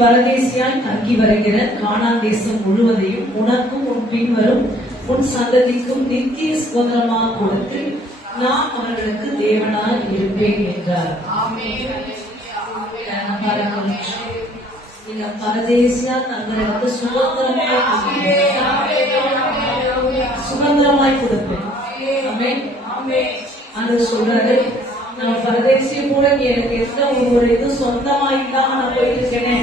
பரதேசியாய் தங்கி வருகிற கானான் தேசம் முழுவதையும் உனக்கும் உன் பின்வரும் உன் சந்ததிக்கும் நித்திய சுதந்திரமாக கொடுத்து நான் அவர்களுக்கு தேவனாய் இருப்பேன் என்றார். நீங்க பரதேசியா தங்களுக்கு சுதந்திரமாய் கொடுப்பேன். அது சொல்றாரு, நான் பரதேசிய கூட எனக்கு எந்த ஒரு இது சொந்தமா இல்லாம நான் போயிட்டு இருக்கேனே,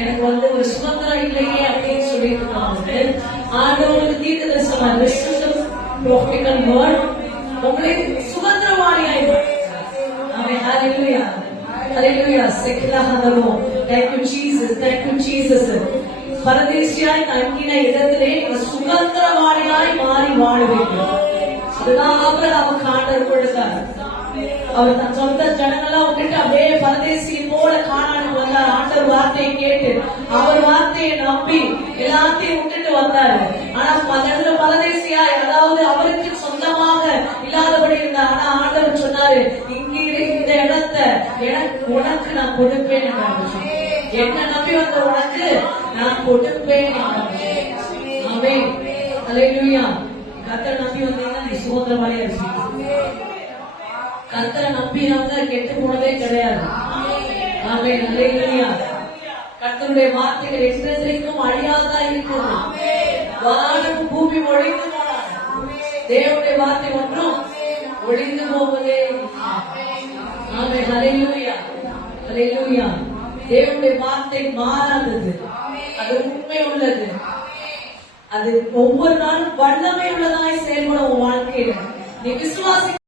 எனக்கு ஒரு சுதந்திரம் இல்லையே அப்படின்னு சொல்லிட்டு ஆண்டவர்களுக்கு தீர்க்கதரிசனம் உங்களை சுதந்திரவாணியாய் பரதேசியாய் தங்கின இடத்திலே சுதந்திரவாணியாய் மாறி வாழ வேண்டும். அதுதான் ஆபிரகாமுக்கு ஆண்டவர் கொடுத்தார். அவர் தன் சொந்த ஜனங்களா விட்டுட்டு அப்படியே பரதேசியை போல கானானுக்கு வந்தார். ஆண்டவர் வார்த்தையை கேட்டு அவர் வார்த்தையை நம்பி எல்லாத்தையும் விட்டுட்டு வந்தாரு. ஆனா பரதேசியா அதாவது அவருக்கு சொந்தமாக இல்லாதபடி இருந்தார். ஆனா ஆண்டவர் சொன்னாரு, இங்கே இந்த இடத்தை எனக்கு உனக்கு நான் கொடுப்பேன் என்றார். என்ன நம்பி வந்த உனக்கு நான் கொடுப்பேன் என்றார். ஆமென். அல்லேலூயா. கர்த்தரை நம்பி வந்தீங்கன்னா நீ சுதந்திரமாயே இருப்பீங்க. கர்த்தரை நம்பினவங்க கெட்டு போனதே கிடையாது. ஆமென். அல்லேலூயா. கர்த்தருடைய வார்த்தைகள் என்றென்றைக்கும் அழியாததா இருக்கிறது. வானம் பூமி ஒழிந்து போனார், தேவனுடைய வார்த்தை ஒன்றும் ஒழிந்து போவதே. ஆமென். அல்லேலூயா. அல்லேலூயா. தேவனுடைய வார்த்தை மாறாதது, அது உண்மை உள்ளது, அது ஒவ்வொரு நாளும் வல்லமை உள்ளதாய் செயல்படும் வாழ்க்கையில நீ விசுவாசி